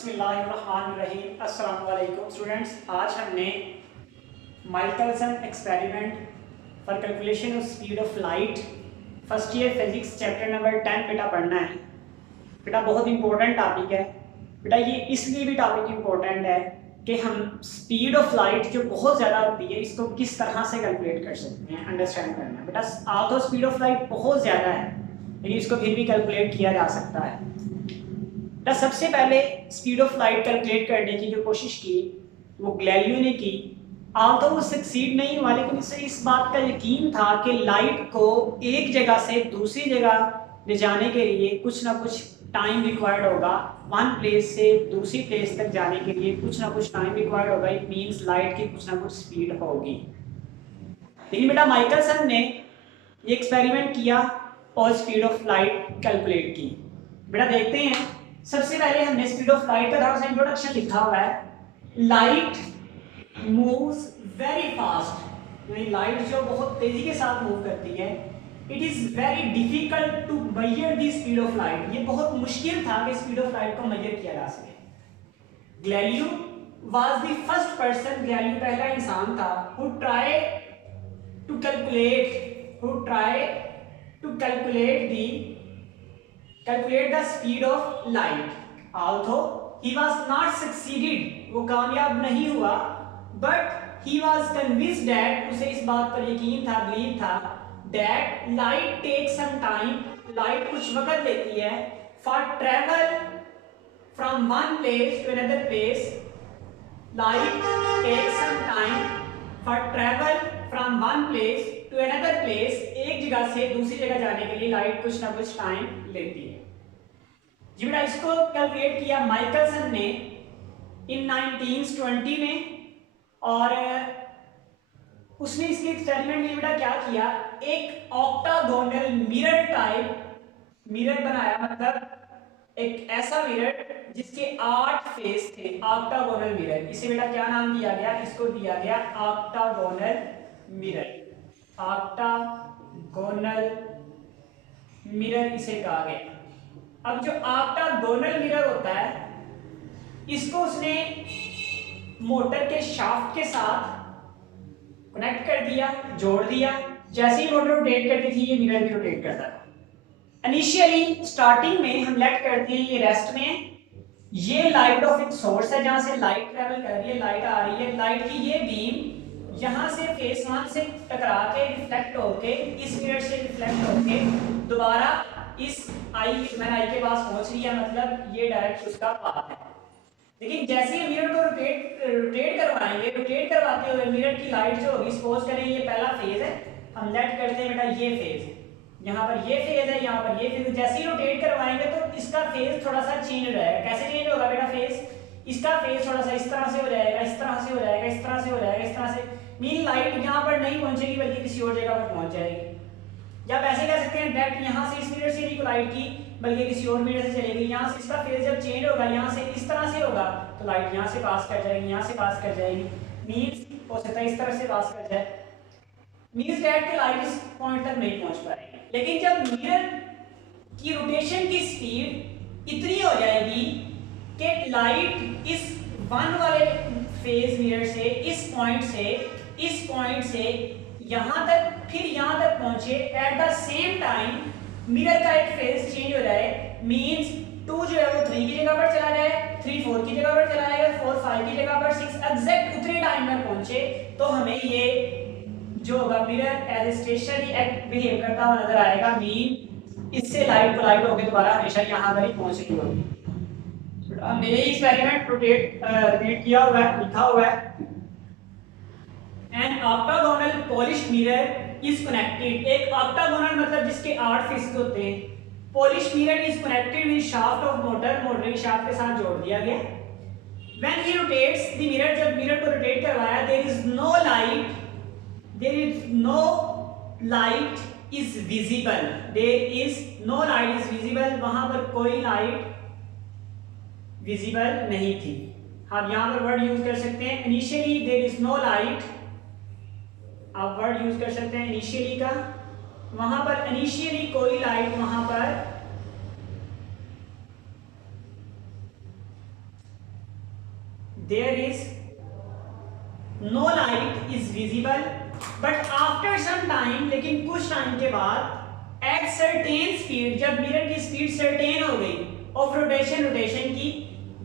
बिस्मिल्लाहिर्रहमानिर्रहीम। अस्सलाम वालेकुम स्टूडेंट्स, आज हमने Michelson experiment for calculation of speed of light first year physics chapter number 10 बेटा पढ़ना है। बेटा बहुत इंपॉर्टेंट टॉपिक है। बेटा ये इसलिए भी टॉपिक इंपॉर्टेंट है कि हम स्पीड ऑफ लाइट जो बहुत ज़्यादा होती है इसको किस तरह से कैलकुलेट कर सकते हैं, अंडरस्टैंड करना है। बेटा ऑल्दो स्पीड ऑफ लाइट बहुत ज़्यादा है लेकिन इसको फिर भी कैलकुलेट किया जा सकता है। बेटा सबसे पहले स्पीड ऑफ लाइट कैलकुलेट करने की जो कोशिश की वो गैलीलियो ने की। ऑल्दो वो सक्सीड नहीं हुआ लेकिन इसे इस बात का यकीन था कि लाइट को एक जगह से दूसरी जगह ले जाने के लिए कुछ ना कुछ टाइम रिक्वायर्ड होगा। वन प्लेस से दूसरी प्लेस तक जाने के लिए कुछ ना कुछ टाइम रिक्वायर्ड होगा। इट मींस लाइट की कुछ ना कुछ स्पीड होगी। लेकिन बेटा माइकलसन ने ये एक्सपेरिमेंट किया और स्पीड ऑफ लाइट कैलकुलेट की। बेटा देखते हैं, सबसे पहले हमने स्पीड ऑफ लाइट का थोड़ा सा इंट्रोडक्शन लिखा हुआ है। लाइट मूव्स वेरी फास्ट, यानी लाइट जो बहुत तेजी के साथ मूव करती है। It is very difficult to measure the speed of light. ये बहुत मुश्किल था कि स्पीड ऑफ लाइट को मेजर किया जा सके। Galileo was the first person, Galileo पहला इंसान था who try to calculate the speed of light. Although he was not succeeded, वो कामयाब नहीं हुआ, but he was convinced that, उसे इस बात पर यकीन था, बिलीव था that light takes some time, light कुछ वक्त लेती है for travel from one place to another place. Light takes some time for travel from one place to another place. एक जगह से दूसरी जगह जाने के लिए लाइट कुछ ना कुछ टाइम लेती है। जी बेटा इसको कैलकुलेट किया माइकलसन ने इन 1920 में, और उसने इसके एक्सपेरिमेंट में बेटा क्या किया, एक ऑक्टागोनल मिरर टाइप मिरर बनाया। मतलब एक ऐसा मिरर जिसके 8 फेस थे, ऑक्टागोनल मिरर। इसे बेटा क्या नाम दिया गया, इसको दिया गया ऑक्टागोनल मिरर। ऑक्टागोनल मिरर इसे कहा गया। अब जो ऑक्टागोनल मिरर होता है इसको उसने मोटर के शाफ्ट के साथ कनेक्ट कर दिया, जोड़ दिया। जैसे ही मोटर रोटेट करती थी ये मिरर भी रोटेट करता था। इनिशियली स्टार्टिंग में हम लेट करते हैं ये रेस्ट में। ये लाइट ऑफ एक सोर्स है जहां से लाइट ट्रेवल कर रही है, लाइट आ रही है। लाइट की ये बीम यहां से फेस 1 से टकरा के रिफ्लेक्ट होके इस मिरर से रिफ्लेक्ट होके दोबारा इस आई के पास पहुंच रही है। मतलब ये डायरेक्ट उसका पाथ है। लेकिन जैसे ही मिरर को रोटेट करवाएंगे, रोटेट करवाते हुए मिरर की लाइट जो होगी, सपोज करें ये पहला फेज है, हम लेट करते हैं बेटा ये फेज, यहाँ पर ये फेज है, यहाँ पर ये फेज। जैसे ही रोटेट करवाएंगे तो इसका फेज थोड़ा सा चेंज हो जाएगा। कैसे चेंज होगा बेटा फेज, इसका फेज थोड़ा सा इस तरह से हो जाएगा, इस तरह से हो जाएगा, इस तरह से हो जाएगा, इस तरह से। मीन लाइट यहाँ पर नहीं पहुंचेगी बल्कि किसी और जगह पर पहुंच जाएगी। या आप ऐसे कह सकते हैं डायरेक्ट यहाँ से इस मिरर से नहीं लाइट की बल्कि किसी और मिरर से चलेगी। यहाँ से इसका फेज जब चेंज होगा, यहाँ से इस तरह से होगा तो लाइट यहाँ से पास कर जाएगी, यहाँ से पास कर जाएगी। मीन्स हो सकता है इस तरह से पास कर जाए, मीन्स डायरेक्ट लाइट इस पॉइंट तक नहीं पहुंच पाएगी। लेकिन जब मिरर की रोटेशन की स्पीड इतनी हो जाएगी कि लाइट इस वन वाले फेज मिरर से इस पॉइंट से यहाँ तक फिर यहाँ तक पहुंचे, at the same time mirror का एक फेज चेंज हो जाए। मींस 2 जो है वो 3 की जगह पर चला जाए, 3 4 की जगह पर चला जाएगा, 4 5 की जगह पर 6 एग्जैक्ट उतने टाइम में पहुंचे तो हमें ये जो होगा mirror as a stationary act behave करता हुआ नजर आएगा। मीन इससे लाइट कोलाइड होकर दोबारा हमेशा यहाँ पर ही पहुंच रही होगी। हमने ये एक्सपेरिमेंट रिपीट किया हुआ है, लिखा हुआ है। An octagonal polished mirror is connected. एक octagonal मतलब जिसके 8 फेसेस होते हैं। Polished mirror is connected with shaft of motor. Motor की शाफ्ट के साथ जोड़ दिया गया। When he rotates the mirror, जब मिरर को रोटेट करवाया, there is no light is visible. There is no light is visible. वहां पर कोई लाइट विजिबल नहीं थी। हम यहाँ पर वर्ड यूज कर सकते हैं initially there is no light। आप वर्ड यूज कर सकते हैं इनिशियली का। वहां पर इनिशियली कोई लाइट वहां पर there is no light is visible, but after some time, लेकिन कुछ टाइम के बाद at certain speed, जब मिरर की स्पीड certain हो गई of रोटेशन की,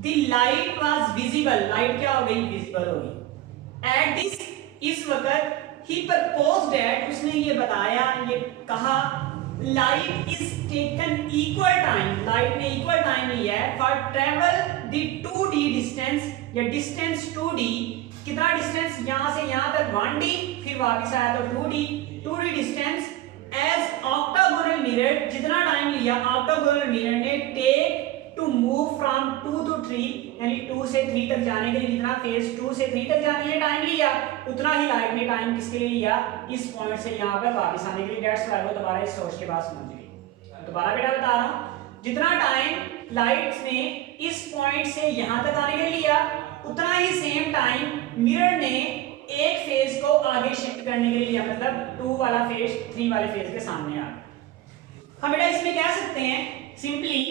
the light was visible, light क्या हो गई, विजिबल हो गई। at this, इस वक्त he proposed that, उसने ये बताया, ये कहा, light is taken equal time, light ने equal time लिया है for travel the 2d distance, या distance 2d, कितना डिस्टेंस, यहां से यहां तक 1d, फिर वापस आया तो 2d distance as octagonal mirror, जितना टाइम लिया ऑक्टागोनल मिरर ने take to move from 2 to 3, यानी 2 से 3 तक जाने के लिए जितना फेज 2 से 3 तक जाने के लिए टाइम लिया, उतना ही लाइट ने टाइम किसके लिए लिया, इस पॉइंट से यहां पर वापस आने के लिए। दैट्स व्हाई वो दोबारा इस सोर्स के पास पहुंच गई। दोबारा बेटा बता रहा हूं, जितना टाइम लाइट ने इस पॉइंट से यहां तक आने के लिए लिया, उतना ही सेम टाइम मिरर ने एक फेज को आगे शिफ्ट करने के लिए लिया, मतलब 2 वाला फेज 3 वाले फेज के सामने आ गया। हम बेटा इसमें कह सकते हैं सिंपली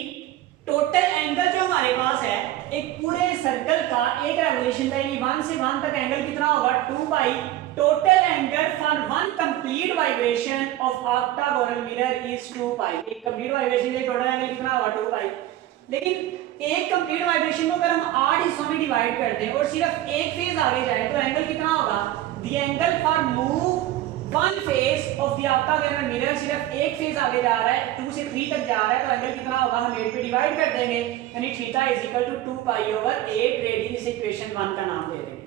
टोटल एंगल जो हमारे पास है एक पूरे सर्कल का एक रेवोल्यूशन का, यानी 1 से 1 तक एंगल कितना होगा, 2 pi. Total angle for one complete vibration of octagonal mirror is 2 pi. एक कंप्लीट वाइब्रेशन के लिए टोटल एंगल कितना होगा, 2 पाई। लेकिन एक कंप्लीट वाइब्रेशन को अगर हम 8 हिस्सों में डिवाइड कर दें और सिर्फ एक फेज आगे जाए तो एंगल कितना होगा, the angle for move one phase of the octagonal mirror, सिर्फ एक फेज आगे जा रहा है, 2 से 3 तक जा रहा है, तो एंगल कितना होगा, हम 8 पे डिवाइड कर देंगे, यानी theta is equal to 2 pi over 8 radian. इस इक्वेशन 1 का नाम दे देंगे।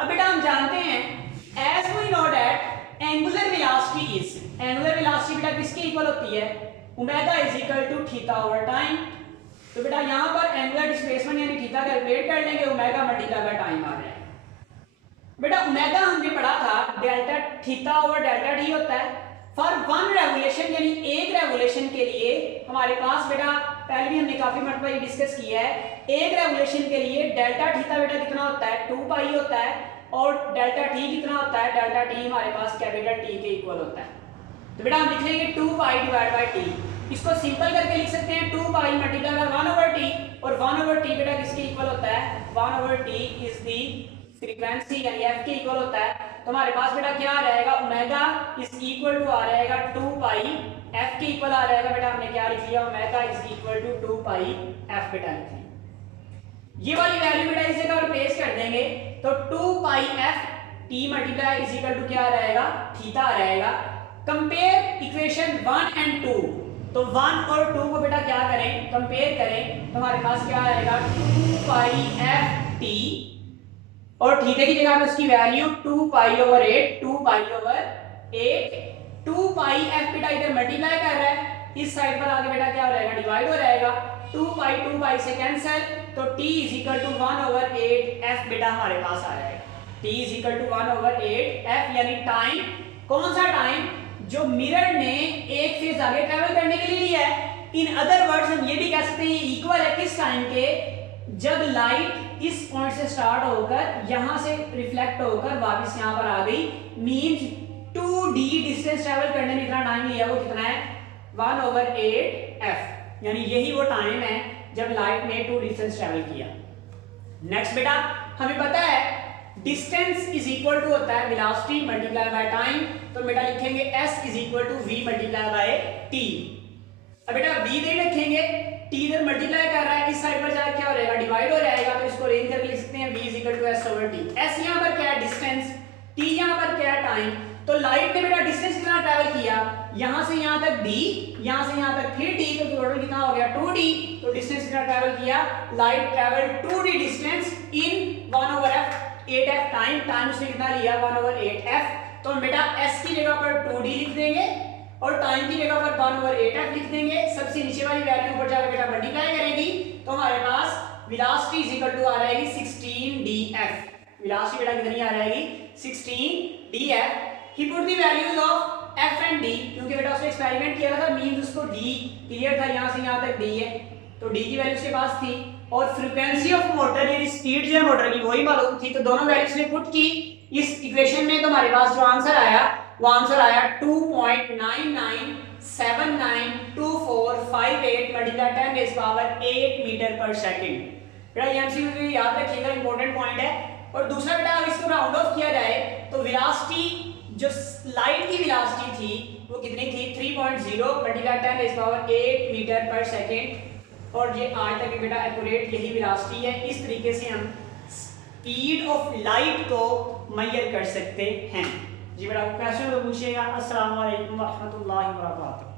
अब बेटा हम जानते हैं as we know that angular velocity is, angular velocity बेटा किसके इक्वल होती है, omega is equal to theta over time. तो बेटा यहां पर एंगुलर डिस्प्लेसमेंट यानी थीटा कैलकुलेट कर लेंगे, ओमेगा मल्टीप्लाई बाय टाइम आ जाएगा। बेटा ओमेगा हमने पढ़ा था delta theta over delta D होता है फॉर वन रेवोल्यूशन, यानी एक रेवोल्यूशन के लिए हमारे पास बेटा पहले भी हमने काफी मर्तबा ये डिस्कस किया है, एक रेवोल्यूशन के लिए डेल्टा थीटा बेटा कितना होता है, 2 पाई होता है, और डेल्टा टी कितना होता है, डेल्टा टी हमारे पास कैपिटल टी के इक्वल होता है। तो बेटा हम लिख लेंगे 2 पाई डिवाइड बाय टी, इसको सिंपल करके लिख सकते हैं 2 पाई मल्टीप्लाई बाय 1 ओवर टी, और 1 ओवर टी बेटा किसके इक्वल होता है, 1 over T is the frequency यानी f के इक्वल होता है। तो हमारे पास बेटा क्या आ रहेगा, ओमेगा इज इक्वल टू आ रहेगा 2 पाई f के इक्वल आ रहेगा, बेटा हमने क्या लिख लिया, omega is equal to 2 pi f बेटा लिख लिया। ये वाली वैल्यू बेटा इसे का रिप्लेस कर देंगे तो 2 पाई f t multiply is equal to क्या आ रहेगा, थीटा आ रहेगा। कंपेयर इक्वेशन 1 एंड 2, तो 1 और 2 को बेटा क्या करें, कंपेयर करें, तो हमारे पास क्या आएगा 2 पाई f t, और थीटा की जगह पे उसकी value 2 pi over 8, 2 pi over 8, 2 पाई f बेटा इधर मल्टीप्लाई कर रहा है, इस साइड पर आगे बेटा क्या हो जाएगा, डिवाइड हो जाएगा, 2 पाई से कैंसिल, तो t is equal to 1 over 8 f बेटा हमारे पास आ जाएगा, t is equal to 1 over 8 f, यानी टाइम, कौन सा टाइम, जो मिरर ने एक फेज आगे ट्रैवल करने के लिए लिया है। इन अदर वर्ड्स हम ये भी कह सकते हैं ये इक्वल है किस टाइम के, जब लाइट इस पॉइंट से स्टार्ट होकर यहां से रिफ्लेक्ट होकर वापस यहां पर आ गई, मींस 2d डिस्टेंस ट्रैवल करने में इतना टाइम लिया, वो कितना है 1 ओवर 8 f, यानी यही वो टाइम है जब लाइट ने 2 डिस्टेंस ट्रैवल किया। नेक्स्ट बेटा हमें पता है डिस्टेंस इज इक्वल टू होता है वेलोसिटी मल्टीप्लाई बाय टाइम, तो बेटा लिखेंगे s is equal to v multiply by t। अब बेटा v दे रखेंगे, t इधर मल्टीप्लाई कर रहा है, इस साइड पर जाकर क्या हो जाएगा, डिवाइड हो जाएगा, तो इसको अरेंज करके लिख सकते हैं v is equal to s over t। s यहां पर क्या है, डिस्टेंस, t यहां पर क्या है, टाइम। तो लाइट ने बेटा डिस्टेंस कितना ट्रैवल किया, यहां से यहां तक d, यहां से यहां तक फिर t, तो टोटल कितना हो गया 2d। तो डिस्टेंस कितना ट्रैवल किया, light travel 2d distance in 1 over f 8f time, time उसने कितना लिया 1 ओवर 8f। तो हम बेटा s की जगह पर 2d लिख देंगे और टाइम की जगह पर 1 ओवर 8f लिख देंगे, सबसे नीचे वाली वैल्यू ऊपर जाकर बेटा मल्टीप्लाई करेंगी, तो हमारे पास वेलोसिटी इज इक्वल टू आ जाएगी 16df। वेलोसिटी बेटा कितनी आ जाएगी 16df। He put the values of f and d, क्योंकि बेटा उसने एक्सपेरिमेंट किया था, मींस उसको d क्लियर था, यहां से यहां तक d है, तो d की वैल्यू उसके पास थी, और फ्रीक्वेंसी ऑफ मोटर यानी स्पीड जो है मोटर की वही मालूम थी, तो दोनों वैल्यूज ने पुट की इस इक्वेशन में, तो हमारे पास जो आंसर आया वो आंसर आया 2.99792458 मल्टीप्लाई 10 रेज़ पावर 8 मीटर पर सेकंड। बेटा ये एमसीक्यू याद रखिएगा, इंपॉर्टेंट पॉइंट है। और दूसरा बेटा अब इसको राउंड ऑफ किया जाए तो वेलोसिटी, जो लाइट की वेलोसिटी थी वो कितनी थी, 3.0 मल्टीप्लाई 10⁸ मीटर पर सेकेंड। और ये आज तक बेटा एक्यूरेट यही वेलोसिटी है। इस तरीके से हम स्पीड ऑफ लाइट को मेजर कर सकते हैं। जी बेटा क्वेश्चन तो पूछिएगा। अस्सलाम वालेकुम व रहमतुल्लाहि व बरकातहू।